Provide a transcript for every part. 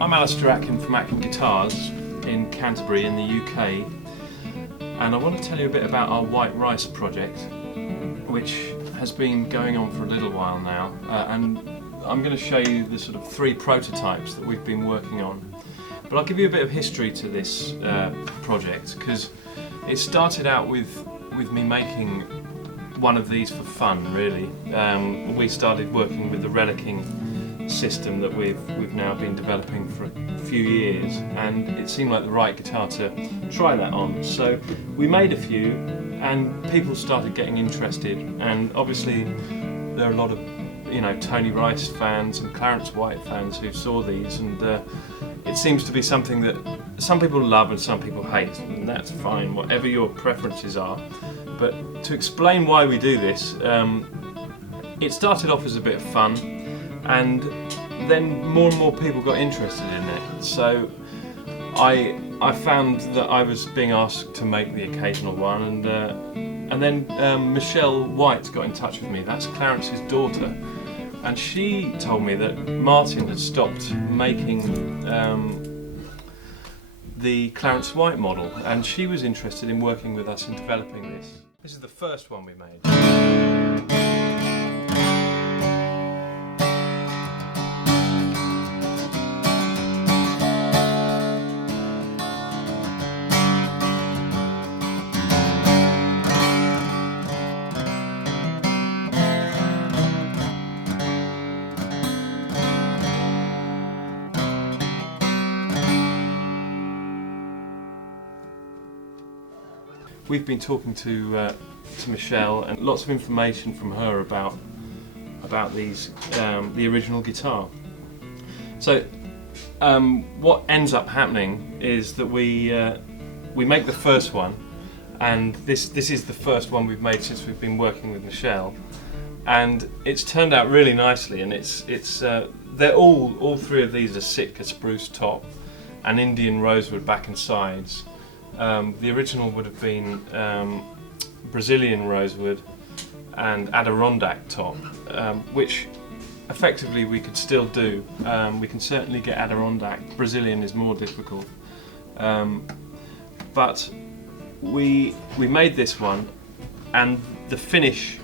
I'm Alistair Atkin from Atkin Guitars in Canterbury in the UK, and I want to tell you a bit about our White Rice project, which has been going on for a little while now, and I'm going to show you the sort of 3 prototypes that we've been working on. But I'll give you a bit of history to this project, because it started out with me making one of these for fun, really. We started working with the relicking system that we've now been developing for a few years, and it seemed like the right guitar to try that on. So we made a few, and people started getting interested, and obviously there are a lot of Tony Rice fans and Clarence White fans who saw these, and it seems to be something that some people love and some people hate, and that's fine, whatever your preferences are. But to explain why we do this, it started off as a bit of fun, and then more and more people got interested in it. So I found that I was being asked to make the occasional one, and then Michelle White got in touch with me. That's Clarence's daughter, and she told me that Martin had stopped making the Clarence White model, and she was interested in working with us in developing this. This is the first one we made. We've been talking to Michelle, and lots of information from her about these the original guitar. So what ends up happening is that we make the first one, and this is the first one we've made since we've been working with Michelle, and it's turned out really nicely. And it's they're all 3 of these are Sitka spruce top and Indian rosewood back and sides. The original would have been Brazilian rosewood and Adirondack top, which effectively we could still do. We can certainly get Adirondack. Brazilian is more difficult, but we made this one, and the finish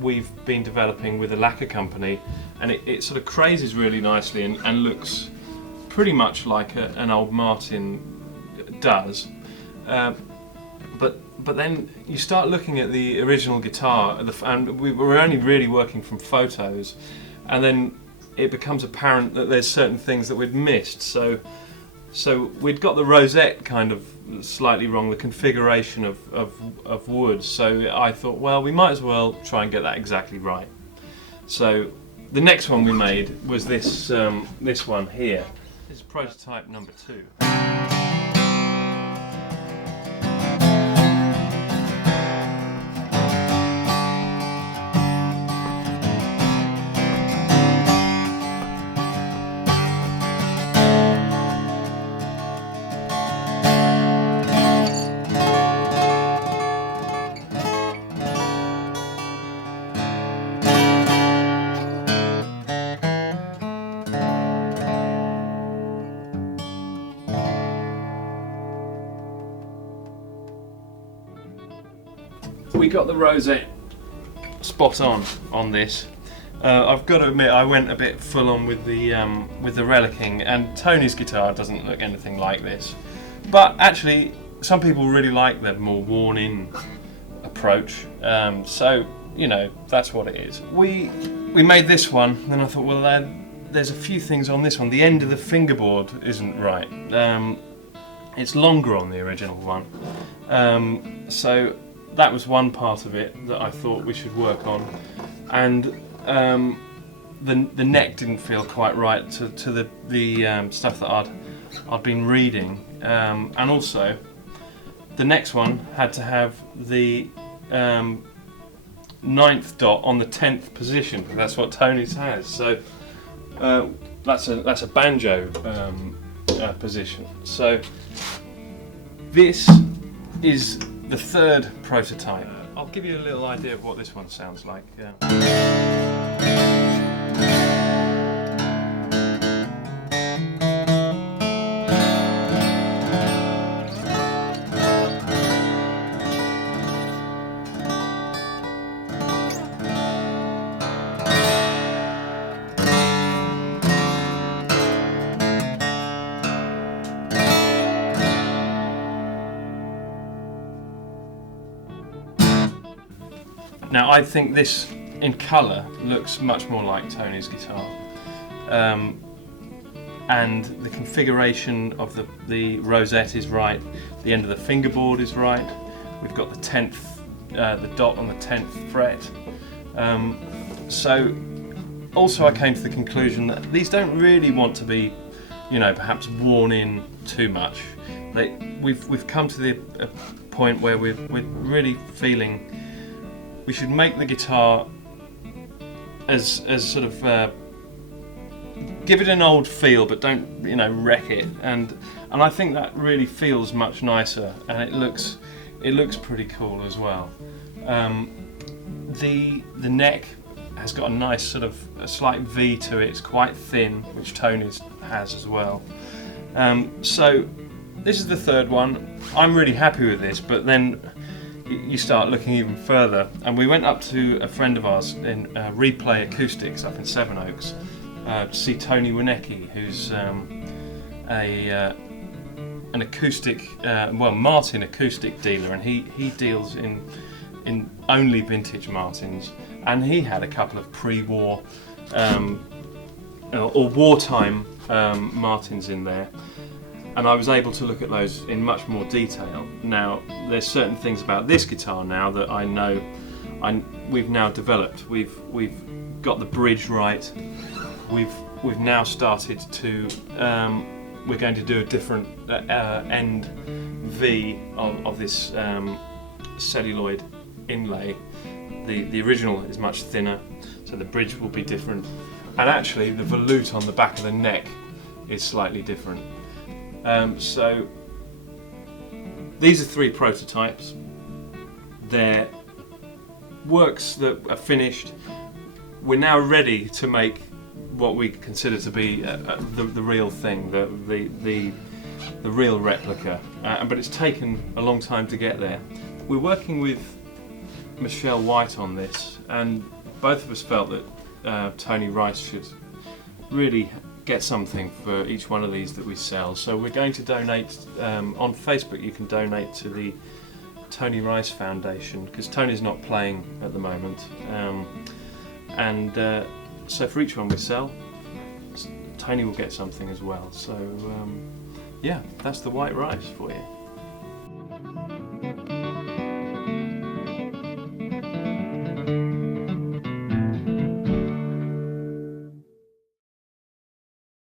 we've been developing with a lacquer company, and it sort of crazes really nicely and looks pretty much like an old Martin does, but then you start looking at the original guitar, and we were only really working from photos, and then it becomes apparent that there's certain things that we'd missed. So we'd got the rosette kind of slightly wrong, the configuration of wood. So I thought, well, we might as well try and get that exactly right. So the next one we made was this one here. This is prototype number 2. We got the rosette spot on this. I've got to admit, I went a bit full on with the relicking, and Tony's guitar doesn't look anything like this. But actually, some people really like the more worn-in approach. So that's what it is. We made this one, and I thought, well, there's a few things on this one. The end of the fingerboard isn't right. It's longer on the original one. So that was one part of it that I thought we should work on, and the neck didn't feel quite right to the stuff that I'd been reading, and also the next one had to have the 9th dot on the 10th position. That's what Tony's has. So that's a banjo position. So this is the 3rd prototype. I'll give you a little idea of what this one sounds like. Now I think this in colour looks much more like Tony's guitar, and the configuration of the rosette is right, the end of the fingerboard is right, we've got the 10th, the dot on the 10th fret. So also I came to the conclusion that these don't really want to be, you know, perhaps worn in too much. We've come to the point where we're really feeling we should make the guitar as sort of give it an old feel, but don't, you know, wreck it. And I think that really feels much nicer, and it looks pretty cool as well. The neck has got a nice sort of a slight V to it. It's quite thin, which Tony's has as well. So this is the third one. I'm really happy with this, but then you start looking even further, and we went up to a friend of ours in Replay Acoustics up in Sevenoaks to see Tony Wieniecki, who's an acoustic, Martin acoustic dealer, and he deals in only vintage Martins, and he had a couple of pre-war or wartime Martins in there. And I was able to look at those in much more detail. Now, there's certain things about this guitar now that I know we've now developed. We've got the bridge right. We've now started to. We're going to do a different end V of this celluloid inlay. The original is much thinner, so the bridge will be different. And actually, the volute on the back of the neck is slightly different. So these are 3 prototypes. They're works that are finished. We're now ready to make what we consider to be the real thing, the real replica. But it's taken a long time to get there. We're working with Michelle White on this, and both of us felt that Tony Rice should really get something for each one of these that we sell. So we're going to donate, on Facebook you can donate to the Tony Rice Foundation, because Tony's not playing at the moment, so for each one we sell, Tony will get something as well. So yeah, that's the White Rice for you.